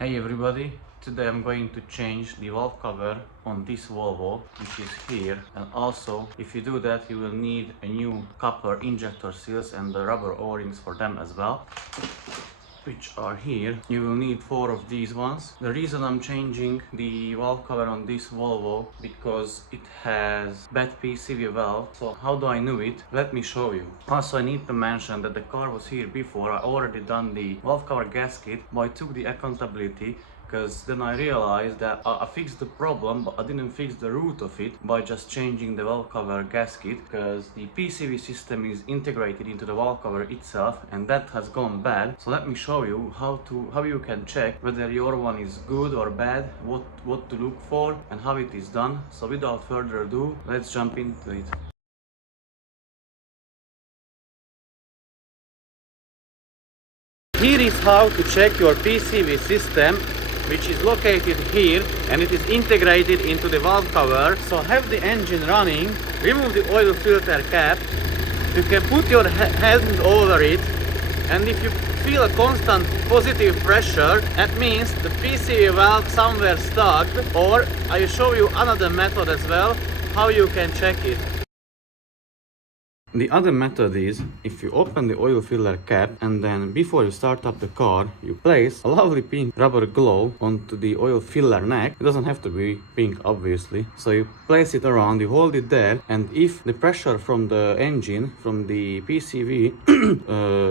Hey everybody, today I'm going to change the valve cover on this Volvo, which is here, and also if you do that you will need a new copper injector seals and the rubber o-rings for them as well, which are here. You will need 4 of these ones. The reason I'm changing the valve cover on this Volvo because it has bad PCV valve. So how do I know it? Let me show you. Also, I need to mention that the car was here before. I already done the valve cover gasket, but I took the accountability because then I realized that I fixed the problem, but I didn't fix the root of it by just changing the valve cover gasket, because the PCV system is integrated into the valve cover itself and that has gone bad. So let me show you how you can check whether your one is good or bad, what to look for and how it is done. So without further ado, let's jump into it. Here is how to check your PCV system, which is located here, and it is integrated into the valve cover. So have the engine running, remove the oil filter cap, you can put your hand over it, and if you feel a constant positive pressure, that means the PCV valve somewhere stuck. Or I will show you another method as well, how you can check it. The other method is, if you open the oil filler cap and then before you start up the car, you place a lovely pink rubber glove onto the oil filler neck. It doesn't have to be pink, obviously. So you place it around, you hold it there, and if the pressure from the engine, from the PCV,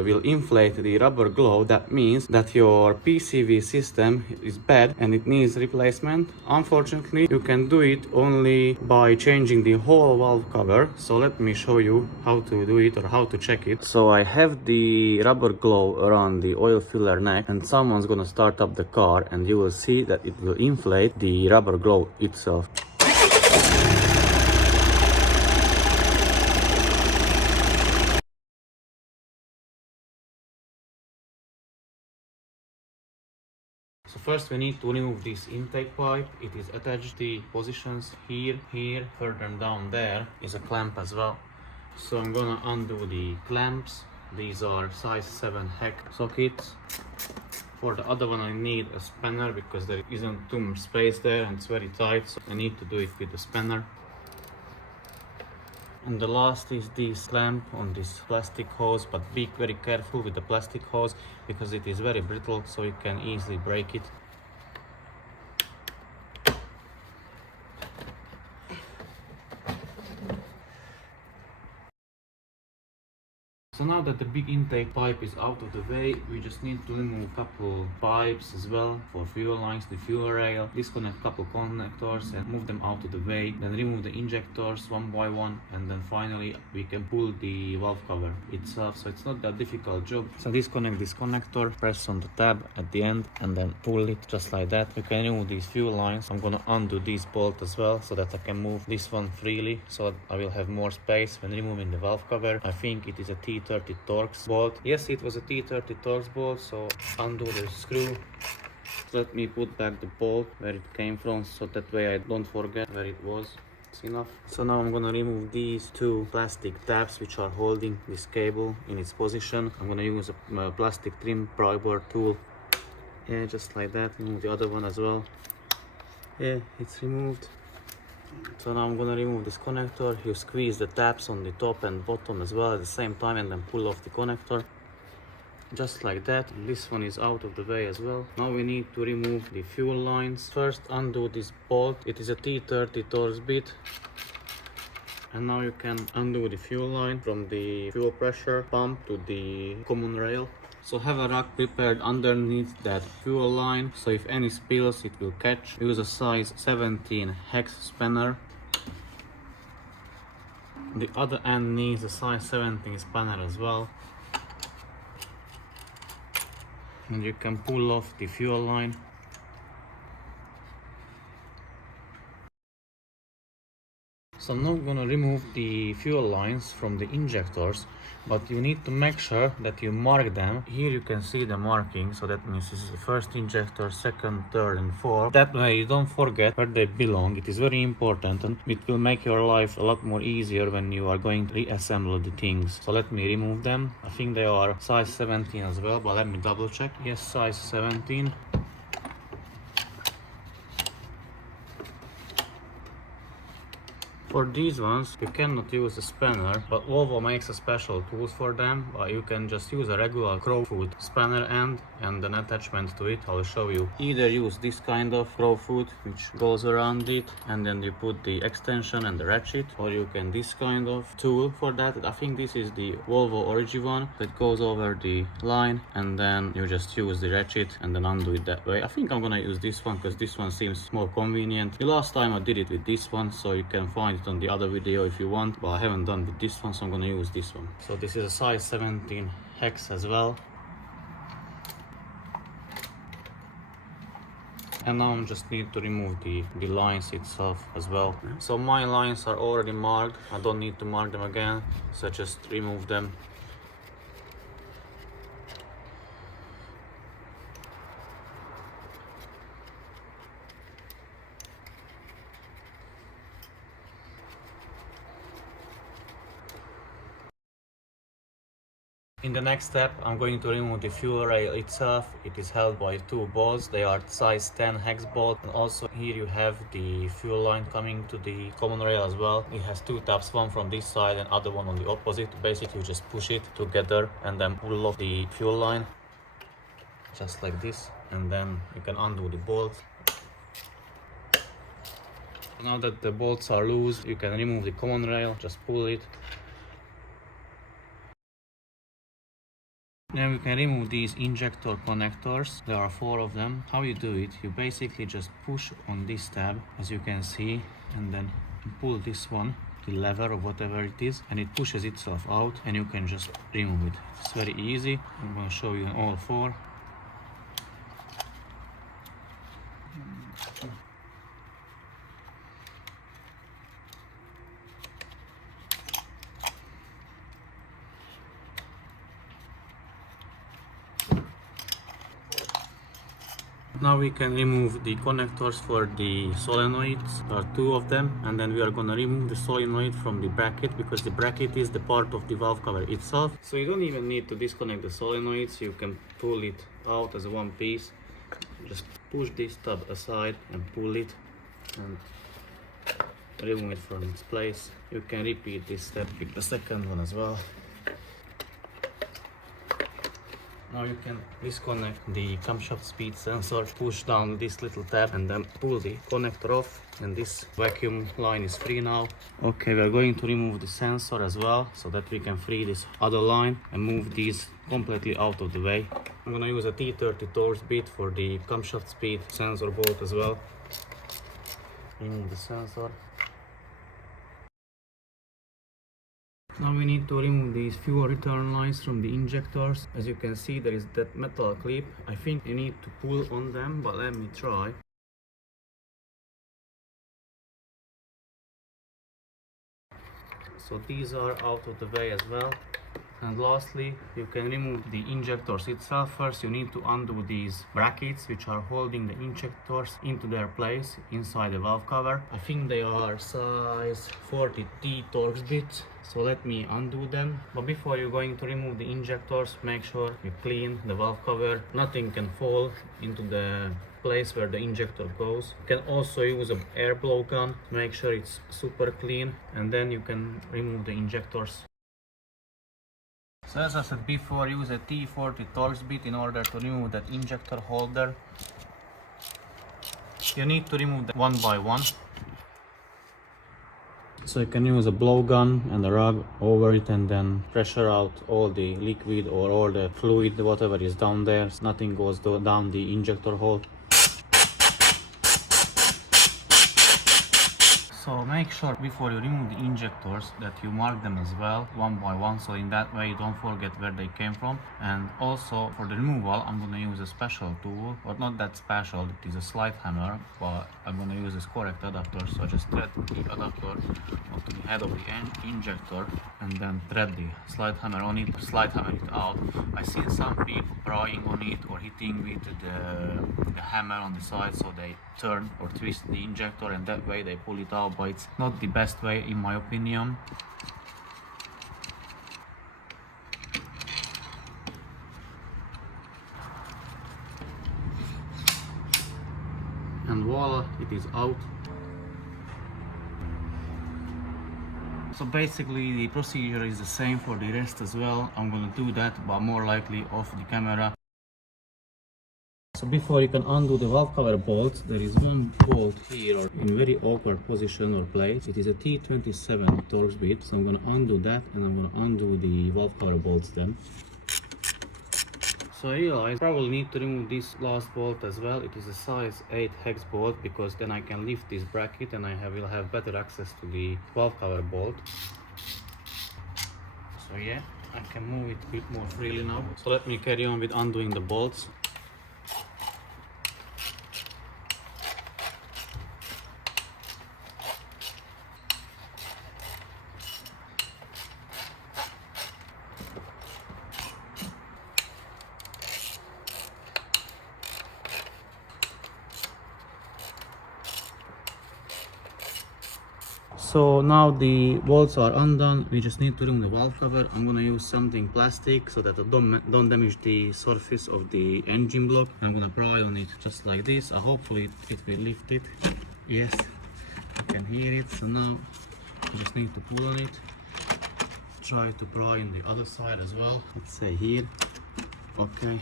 will inflate the rubber glove, that means that your PCV system is bad and it needs replacement. Unfortunately, you can do it only by changing the whole valve cover. So let me show you how to do it or how to check it. So I have the rubber glove around the oil filler neck, and someone's gonna start up the car and you will see that it will inflate the rubber glove itself. So first we need to remove this intake pipe. It is attached to the positions here, further down there is a clamp as well. So I'm gonna undo the clamps. These are size 7 hex sockets. For the other one I need a spanner because there isn't too much space there and it's very tight, so I need to do it with the spanner. And the last is this clamp on this plastic hose, but be very careful with the plastic hose because it is very brittle, so you can easily break it. So now that the big intake pipe is out of the way, we just need to remove a couple pipes as well for fuel lines, the fuel rail, disconnect a couple connectors and move them out of the way, then remove the injectors one by one, and then finally we can pull the valve cover itself. So it's not that difficult job. So disconnect this connector, press on the tab at the end and then pull it just like that. You can remove these fuel lines. I'm gonna undo this bolt as well so that I can move this one freely, so I will have more space when removing the valve cover. I think it is a T30 Torx bolt. Yes, it was a T30 Torx bolt, so undo the screw. Let me put back the bolt where it came from, so that way I don't forget where it was. It's enough. So now I'm gonna remove these 2 plastic tabs which are holding this cable in its position. I'm gonna use a plastic trim primer tool. Yeah, just like that. Remove the other one as well. Yeah, it's removed. So now I'm gonna remove this connector. You squeeze the tabs on the top and bottom as well at the same time and then pull off the connector. Just like that. And this one is out of the way as well. Now we need to remove the fuel lines. First undo this bolt. It is a T30 Torx bit. And now you can undo the fuel line from the fuel pressure pump to the common rail. So have a rack prepared underneath that fuel line, so if any spills it will catch. Use a size 17 hex spanner. The other end needs a size 17 spanner as well. And you can pull off the fuel line. So I'm not gonna remove the fuel lines from the injectors, but you need to make sure that you mark them. Here you can see the marking, so that means this is the first injector, second, third and fourth. That way you don't forget where they belong. It is very important and it will make your life a lot more easier when you are going to reassemble the things. So let me remove them. I think they are size 17 as well, but let me double check. Yes, size 17. For these ones, you cannot use a spanner, but Volvo makes a special tools for them. You can just use a regular crowfoot spanner end and an attachment to it. I'll show you. Either use this kind of crowfoot which goes around it and then you put the extension and the ratchet, or you can this kind of tool for that. I think this is the Volvo Origi one that goes over the line and then you just use the ratchet and then undo it that way. I think I'm gonna use this one because this one seems more convenient. The last time I did it with this one, so you can find it on the other video if you want, but I haven't done with this one, so I'm gonna use this one. So this is a size 17 hex as well. And now I just need to remove the lines itself as well. So my lines are already marked. I don't need to mark them again, so I just remove them. In the next step, I'm going to remove the fuel rail itself. It is held by two bolts. They are size 10 hex bolt. And also here you have the fuel line coming to the common rail as well. It has two tabs, one from this side and other one on the opposite. Basically you just push it together and then pull off the fuel line just like this, and then you can undo the bolts. Now that the bolts are loose, you can remove the common rail, just pull it. Then we can remove these injector connectors. There are 4 of them. How you do it, you basically just push on this tab, as you can see, and then pull this one, the lever or whatever it is, and it pushes itself out and you can just remove it. It's very easy. I'm going to show you all 4. Now we can remove the connectors for the solenoids. There are 2 of them, and then we are gonna remove the solenoid from the bracket because the bracket is the part of the valve cover itself. So you don't even need to disconnect the solenoids, you can pull it out as one piece. Just push this tab aside and pull it and remove it from its place. You can repeat this step with the second one as well. Now you can disconnect the camshaft speed sensor, push down this little tab and then pull the connector off, and this vacuum line is free now. Okay, we are going to remove the sensor as well so that we can free this other line and move these completely out of the way. I'm gonna use a T30 Torx bit for the camshaft speed sensor bolt as well. Remove the sensor. Now we need to remove these fuel return lines from the injectors. As you can see, there is that metal clip. I think you need to pull on them, but let me try. So these are out of the way as well. And lastly, you can remove the injectors itself. First you need to undo these brackets which are holding the injectors into their place inside the valve cover. I think they are size 40T Torx bits, so let me undo them. But before you're going to remove the injectors, make sure you clean the valve cover. Nothing can fall into the place where the injector goes. You can also use an air blow gun, make sure it's super clean, and then you can remove the injectors. So as I said before, use a T40 Torx bit in order to remove that injector holder. You need to remove them one by one. So you can use a blow gun and a rag over it and then pressure out all the liquid or all the fluid, whatever is down there. So nothing goes down the injector hole. So make sure before you remove the injectors that you mark them as well, one by one, so in that way you don't forget where they came from. And also for the removal, I'm going to use a special tool, but not that special, it is a slide hammer, but I'm going to use this correct adapter. So I just thread the adapter onto the head of the injector and then thread the slide hammer on it, slide hammer it out. I've seen some people prying on it or hitting with the hammer on the side, so they turn or twist the injector and that way they pull it out, but it's not the best way in my opinion. And voila, it is out. So basically the procedure is the same for the rest as well. I'm gonna do that, but more likely off the camera. So before you can undo the valve cover bolts, there is one bolt here or in very awkward position or place. It is a T27 Torx bit, so I'm gonna undo that and I'm gonna undo the valve cover bolts then. So I realized I probably need to remove this last bolt as well. It is a size 8 hex bolt because then I can lift this bracket and will have better access to the valve cover bolt. So yeah, I can move it a bit more freely now. So let me carry on with undoing the bolts. So now the bolts are undone, we just need to remove the valve cover. I'm gonna use something plastic so that I don't damage the surface of the engine block. I'm gonna pry on it just like this. Hopefully it will lift it. Yes, you can hear it. So now you just need to pull on it. Try to pry on the other side as well. Let's say here. Okay,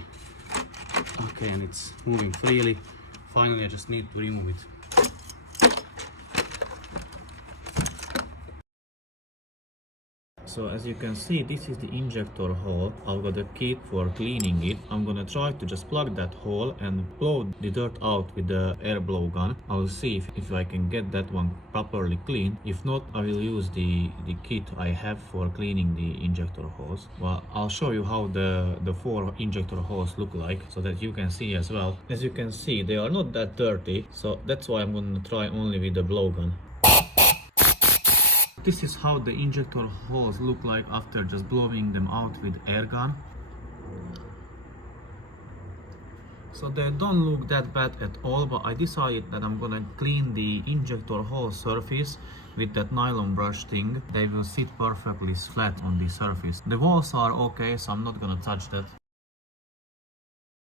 and it's moving freely. Finally, I just need to remove it. So as you can see, this is the injector hole. I've got a kit for cleaning it. I'm gonna try to just plug that hole and blow the dirt out with the air blow gun. I'll see if I can get that one properly clean. If not, I will use the kit I have for cleaning the injector holes. Well, I'll show you how the 4 injector holes look like so that you can see as well. As you can see, they are not that dirty, so that's why I'm gonna try only with the blow gun. This is how the injector holes look like after just blowing them out with air gun. So they don't look that bad at all, but I decided that I'm gonna clean the injector hole surface with that nylon brush thing. They will sit perfectly flat on the surface. The walls are okay, so I'm not gonna touch that.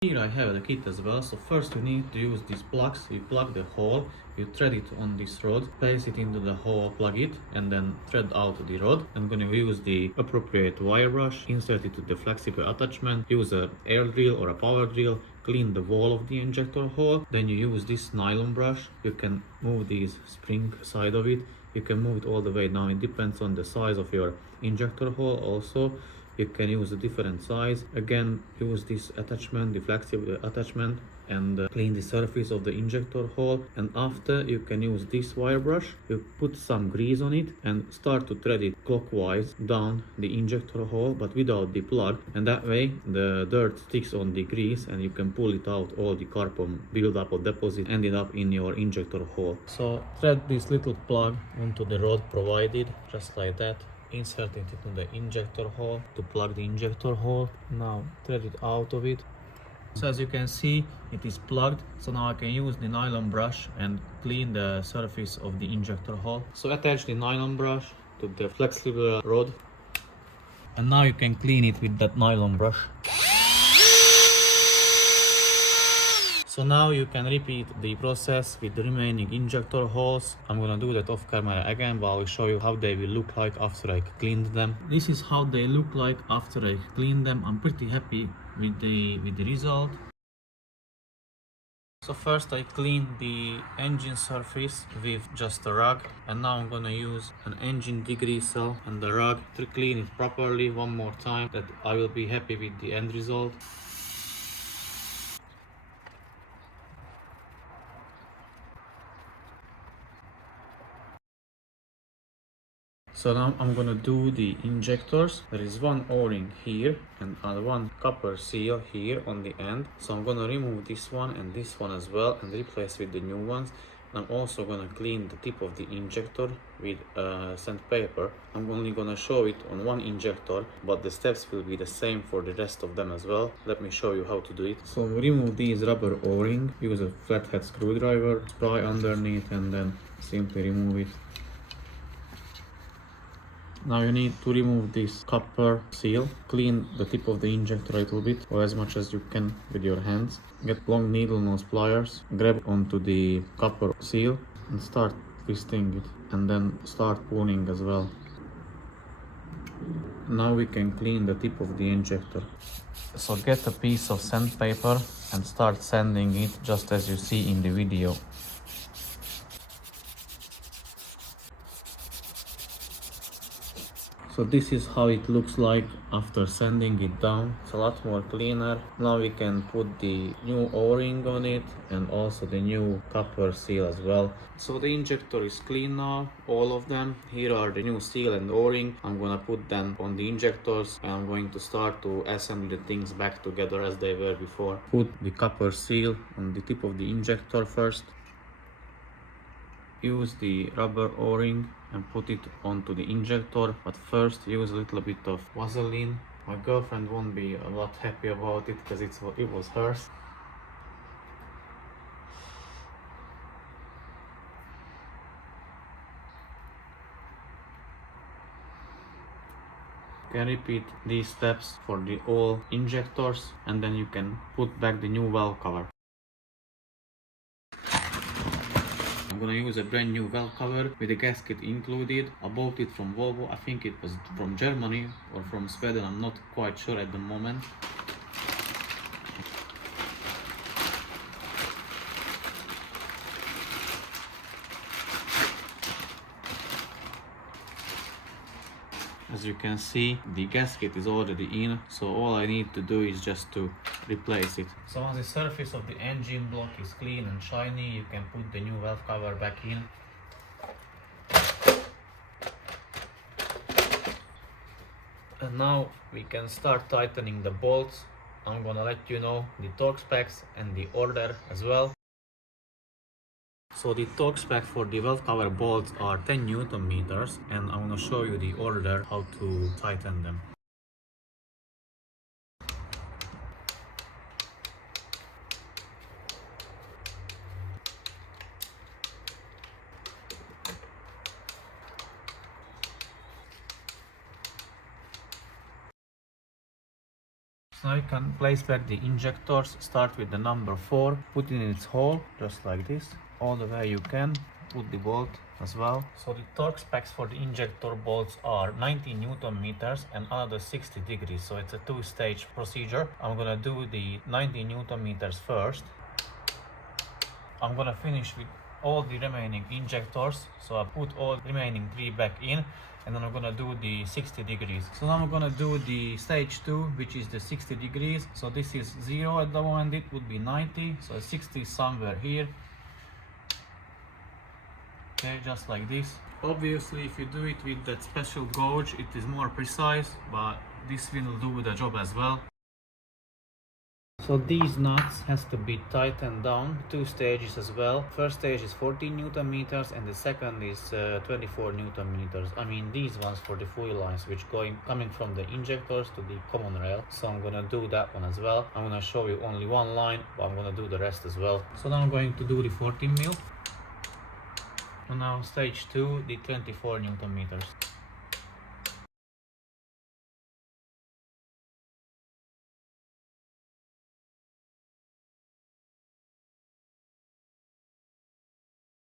Here I have the kit as well. So first you need to use these plugs. You plug the hole, you thread it on this rod, place it into the hole, plug it, and then thread out the rod. I'm going to use the appropriate wire brush, insert it to the flexible attachment, use an air drill or a power drill, clean the wall of the injector hole. Then you use this nylon brush. You can move this spring side of it. You can move it all the way down. It depends on the size of your injector hole also. You can use a different size. Again, use this attachment, the flexible attachment, and clean the surface of the injector hole. And after, you can use this wire brush. You put some grease on it and start to thread it clockwise down the injector hole, but without the plug. And that way, the dirt sticks on the grease and you can pull it out. All the carbon buildup or deposit ended up in your injector hole. So thread this little plug onto the rod provided, just like that. Insert it into the injector hole to plug the injector hole. Now thread it out of it. So as you can see, it is plugged. So now I can use the nylon brush and clean the surface of the injector hole. So attach the nylon brush to the flexible rod. And now you can clean it with that nylon brush. So now you can repeat the process with the remaining injector holes. I'm gonna do that off camera again, but I'll show you how they will look like after I cleaned them. This is how they look like after I cleaned them. I'm pretty happy with the result. So first I cleaned the engine surface with just a rag, and now I'm gonna use an engine degreaser and the rag to clean it properly one more time, that I will be happy with the end result. So now I'm gonna do the injectors. There is one o-ring here and one copper seal here on the end. So I'm gonna remove this one and this one as well and replace with the new ones. I'm also gonna clean the tip of the injector with sandpaper. I'm only gonna show it on one injector, but the steps will be the same for the rest of them as well. Let me show you how to do it. So remove these rubber o-ring, use a flathead screwdriver, pry underneath and then simply remove it. Now you need to remove this copper seal. Clean the tip of the injector a little bit, or as much as you can with your hands. Get long needle nose pliers, grab onto the copper seal and start twisting it, and then start pulling as well. Now we can clean the tip of the injector. So get a piece of sandpaper and start sanding it just as you see in the video. So this is how it looks like after sanding it down. It's a lot more cleaner. Now we can put the new O-ring on it and also the new copper seal as well. So the injector is clean now, all of them. Here are the new seal and O-ring. I'm gonna put them on the injectors and I'm going to start to assemble the things back together as they were before. Put the copper seal on the tip of the injector first. Use the rubber O-ring and put it onto the injector, but first use a little bit of Vaseline. My girlfriend won't be a lot happy about it because it was hers. You can repeat these steps for the all injectors and then you can put back the new valve cover. I'm gonna use a brand new valve cover with a gasket included. I bought it from Volvo. I think it was from Germany or from Sweden. I'm not quite sure at the moment. As you can see, the gasket is already in, so all I need to do is just to replace it. So once the surface of the engine block is clean and shiny, you can put the new valve cover back in. And now we can start tightening the bolts. I'm gonna let you know the torque specs and the order as well. So the torque spec for the valve cover bolts are 10 Newton meters, and I'm gonna show you the order how to tighten them. So now you can place back the injectors. Start with the number 4, put it in its hole, just like this. All the way you can, put the bolt as well. So the torque specs for the injector bolts are 90 Newton meters and another 60 degrees. So it's a two-stage procedure. I'm gonna do the 90 Newton meters first. I'm gonna finish with all the remaining injectors. So I put all the remaining 3 back in. And then I'm gonna do the 60 degrees. So now I'm gonna do the stage 2, which is the 60 degrees. So this is 0 at the moment, it would be 90. So 60 is somewhere here. Okay, just like this. Obviously, if you do it with that special gauge, it is more precise, but this will do the job as well. So these nuts has to be tightened down, 2 stages as well. First stage is 14 Newton meters and the second is 24 Newton meters. I mean these ones for the fuel lines, which coming from the injectors to the common rail. So I'm gonna do that one as well. I'm gonna show you only one line, but I'm gonna do the rest as well. So now I'm going to do the 14 mil. And now stage 2, the 24 Newton meters.